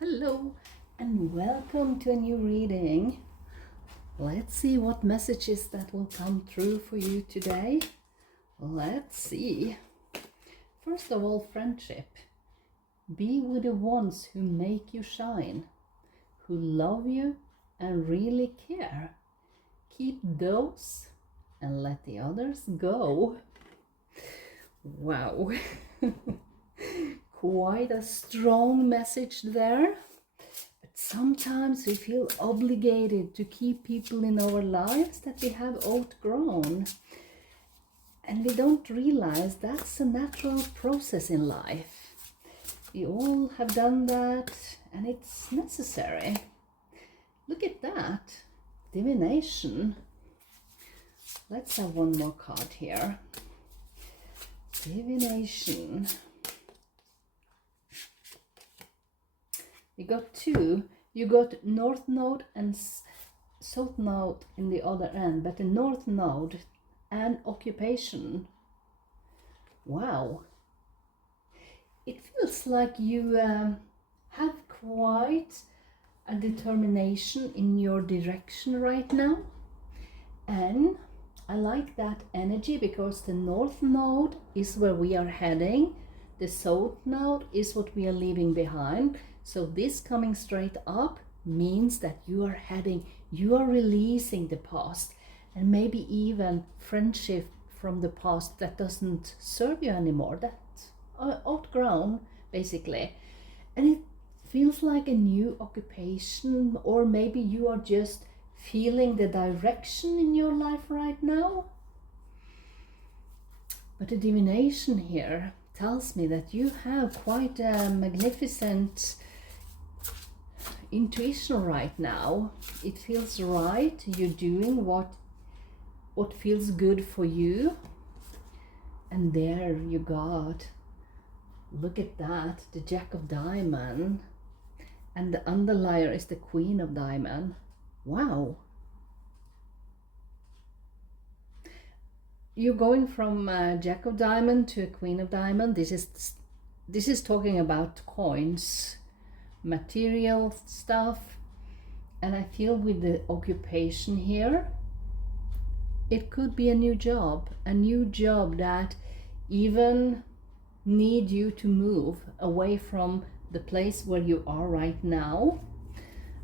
Hello and welcome to a new reading. Let's see what messages that will come through for you today. Let's see. First of all, friendship. Be with the ones who make you shine, who love you and really care. Keep those and let the others go. Wow. Quite a strong message there. But sometimes we feel obligated to keep people in our lives that we have outgrown. And we don't realize that's a natural process in life. We all have done that and it's necessary. Look at that. Divination. Let's have one more card here. Divination. You got two. You got North Node and South Node in the other end, but the North Node and occupation. Wow. It feels like you have quite a determination in your direction right now. And I like that energy because the North Node is where we are heading. The South Node is what we are leaving behind. So this coming straight up means that you are releasing the past and maybe even friendship from the past that doesn't serve you anymore, that's outgrown basically. And it feels like a new occupation, or maybe you are just feeling the direction in your life right now. But the divination here tells me that you have quite a magnificent intuition right now. It feels right. You're doing what feels good for you. And there you got, look at that, the Jack of Diamond, and the underlier is the Queen of Diamond. Wow. You're going from Jack of Diamond to a Queen of Diamond. This is talking about coins, material stuff, and I feel with the occupation here, it could be a new job that even need you to move away from the place where you are right now.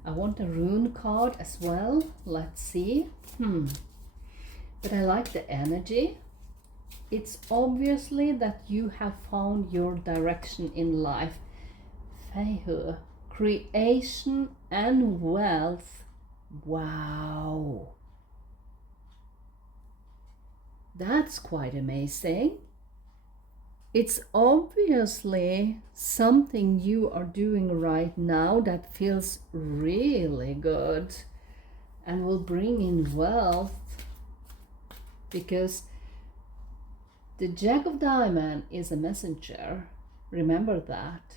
I want a rune card as well. Let's see. But I like the energy. It's obviously that you have found your direction in life. Feihu, creation and wealth. Wow. That's quite amazing. It's obviously something you are doing right now that feels really good and will bring in wealth, because the Jack of Diamond is a messenger. Remember that.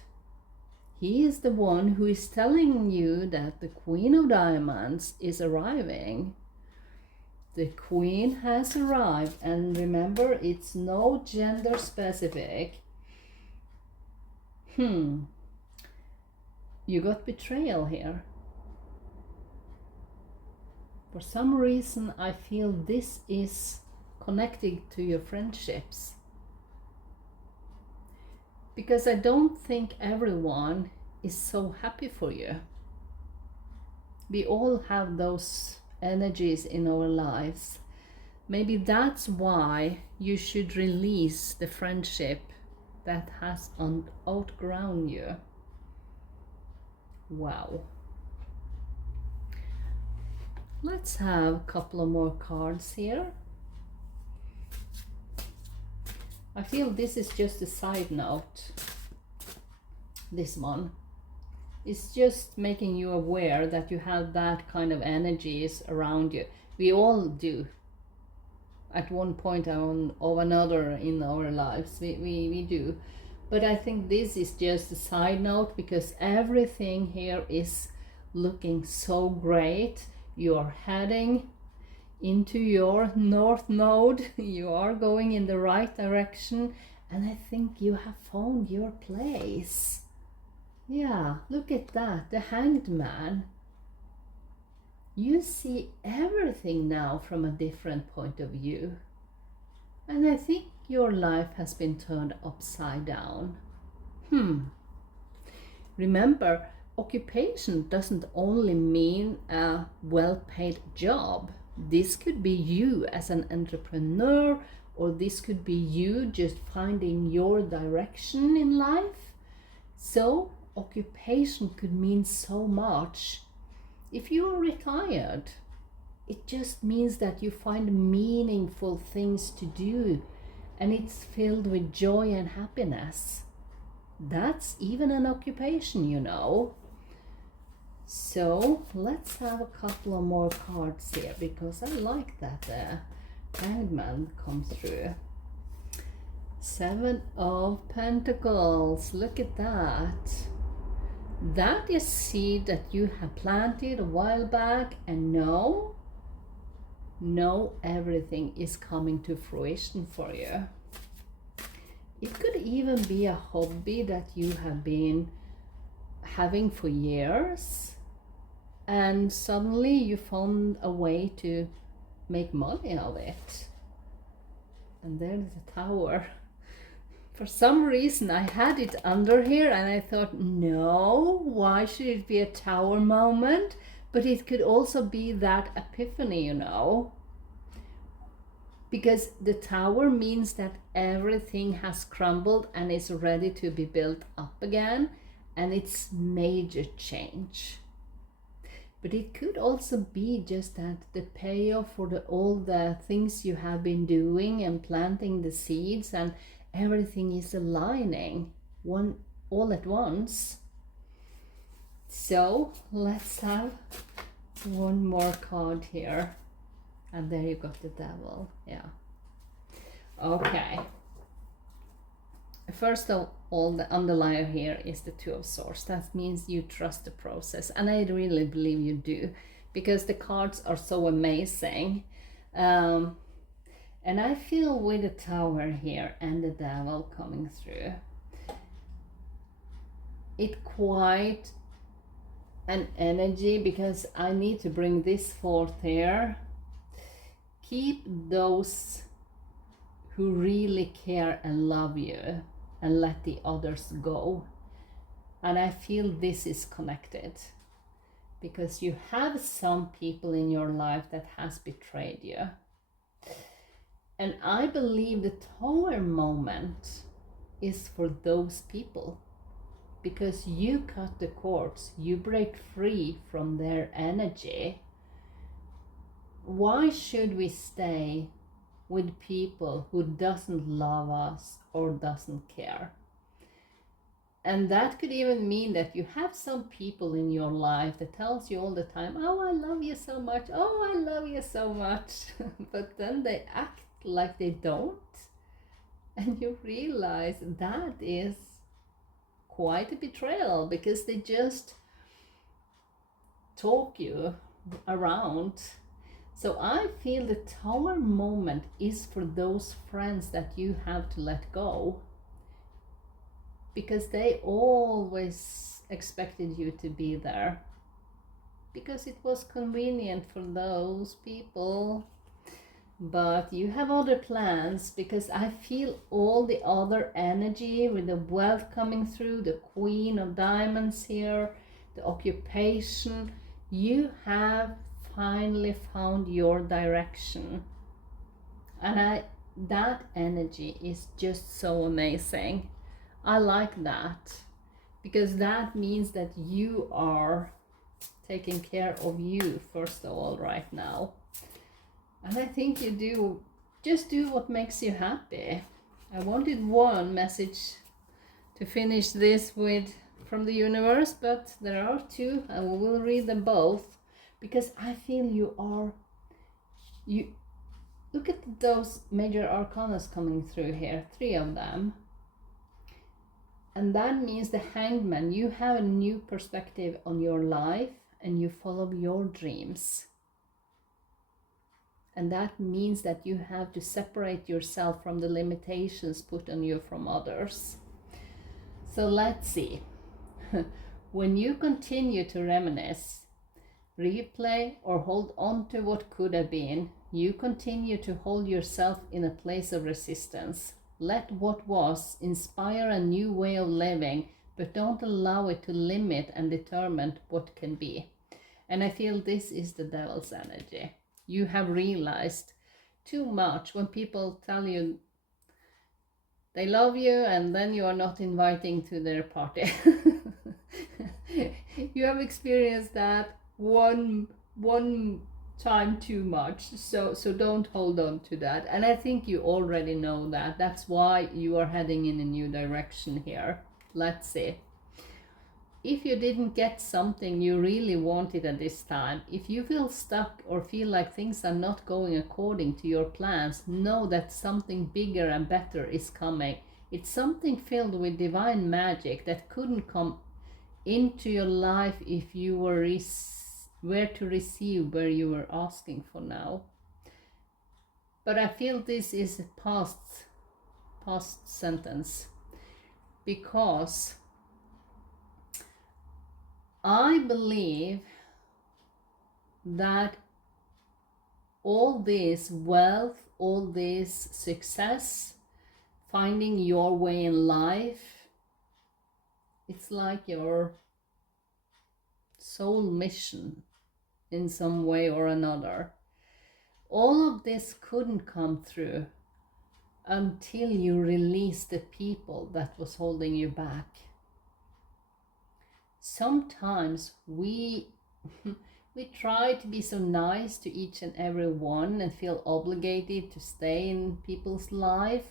He is the one who is telling you that the Queen of Diamonds is arriving. The Queen has arrived, and remember, it's no gender specific. You got betrayal here. For some reason, I feel this is connected to your friendships. Because I don't think everyone is so happy for you. We all have those energies in our lives. Maybe that's why you should release the friendship that has outgrown you. Wow. Let's have a couple of more cards here. I feel this is just a side note. This one is just making you aware that you have that kind of energies around you. We all do at one point or another in our lives. We do. But I think this is just a side note because everything here is looking so great. You're heading into your North Node. You are going in the right direction, and I think you have found your place. Yeah, look at that, the Hanged Man. You see everything now from a different point of view. And I think your life has been turned upside down. Remember, occupation doesn't only mean a well-paid job. This could be you as an entrepreneur, or this could be you just finding your direction in life. So, occupation could mean so much. If you are retired, it just means that you find meaningful things to do and it's filled with joy and happiness. That's even an occupation, you know. So let's have a couple of more cards here because I like that Hanged Man come through. 7 of Pentacles, look at that. That is seed that you have planted a while back, and now everything is coming to fruition for you. It could even be a hobby that you have been having for years, and suddenly you found a way to make money of it. And there's a tower. For some reason I had it under here and I thought, no, why should it be a tower moment? But it could also be that epiphany, you know. Because the tower means that everything has crumbled and is ready to be built up again, and it's major change. But it could also be just that the payoff for all the things you have been doing and planting the seeds, and everything is aligning all at once. So let's have one more card here. And there you got the Devil. Yeah. Okay. First of all, the underliner here is the Two of Swords. That means you trust the process. And I really believe you do. Because the cards are so amazing. And I feel with the Tower here and the Devil coming through, it quite an energy, because I need to bring this forth here. Keep those who really care and love you, and let the others go. And I feel this is connected, because you have some people in your life that has betrayed you. And I believe the Tower moment is for those people, because you cut the cords, you break free from their energy. Why should we stay with people who doesn't love us or doesn't care? And that could even mean that you have some people in your life that tells you all the time, oh, I love you so much, oh, I love you so much. But then they act like they don't. And you realize that is quite a betrayal, because they just talk you around. So I feel the Tower moment is for those friends that you have to let go, because they always expected you to be there, because it was convenient for those people. But you have other plans, because I feel all the other energy with the wealth coming through, the Queen of Diamonds here, the occupation. You have finally found your direction, and that energy is just so amazing. I like that, because that means that you are taking care of you first of all right now. And I think you do, just do what makes you happy. I wanted one message to finish this with from the universe, but there are two, and we will read them both, because I feel you look at those major arcanas coming through here, 3 of them. And that means the Hanged Man, you have a new perspective on your life and you follow your dreams. And that means that you have to separate yourself from the limitations put on you from others. So let's see. When you continue to reminisce, replay, or hold on to what could have been, you continue to hold yourself in a place of resistance. Let what was inspire a new way of living, but don't allow it to limit and determine what can be. And I feel this is the devil's energy. You have realized too much when people tell you they love you and then you are not inviting to their party. You have experienced that one time too much, so don't hold on to that. And I think you already know that. That's why you are heading in a new direction here. Let's see. If you didn't get something you really wanted at this time, if you feel stuck or feel like things are not going according to your plans, know that something bigger and better is coming. It's something filled with divine magic that couldn't come into your life if you were to receive where you were asking for now. But I feel this is a past sentence, because I believe that all this wealth, all this success, finding your way in life, it's like your soul mission in some way or another. All of this couldn't come through until you release the people that was holding you back. Sometimes we try to be so nice to each and every one and feel obligated to stay in people's life.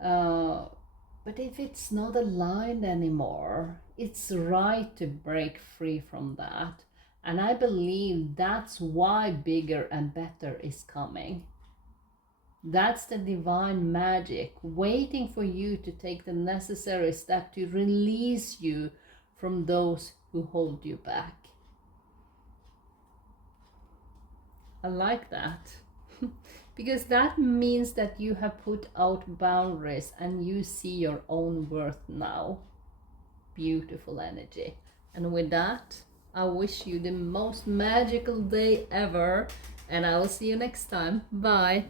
But if it's not aligned anymore, it's right to break free from that. And I believe that's why bigger and better is coming. That's the divine magic waiting for you to take the necessary step to release you from those who hold you back. I like that. Because that means that you have put out boundaries and you see your own worth now. Beautiful energy. And with that, I wish you the most magical day ever, and I will see you next time. Bye.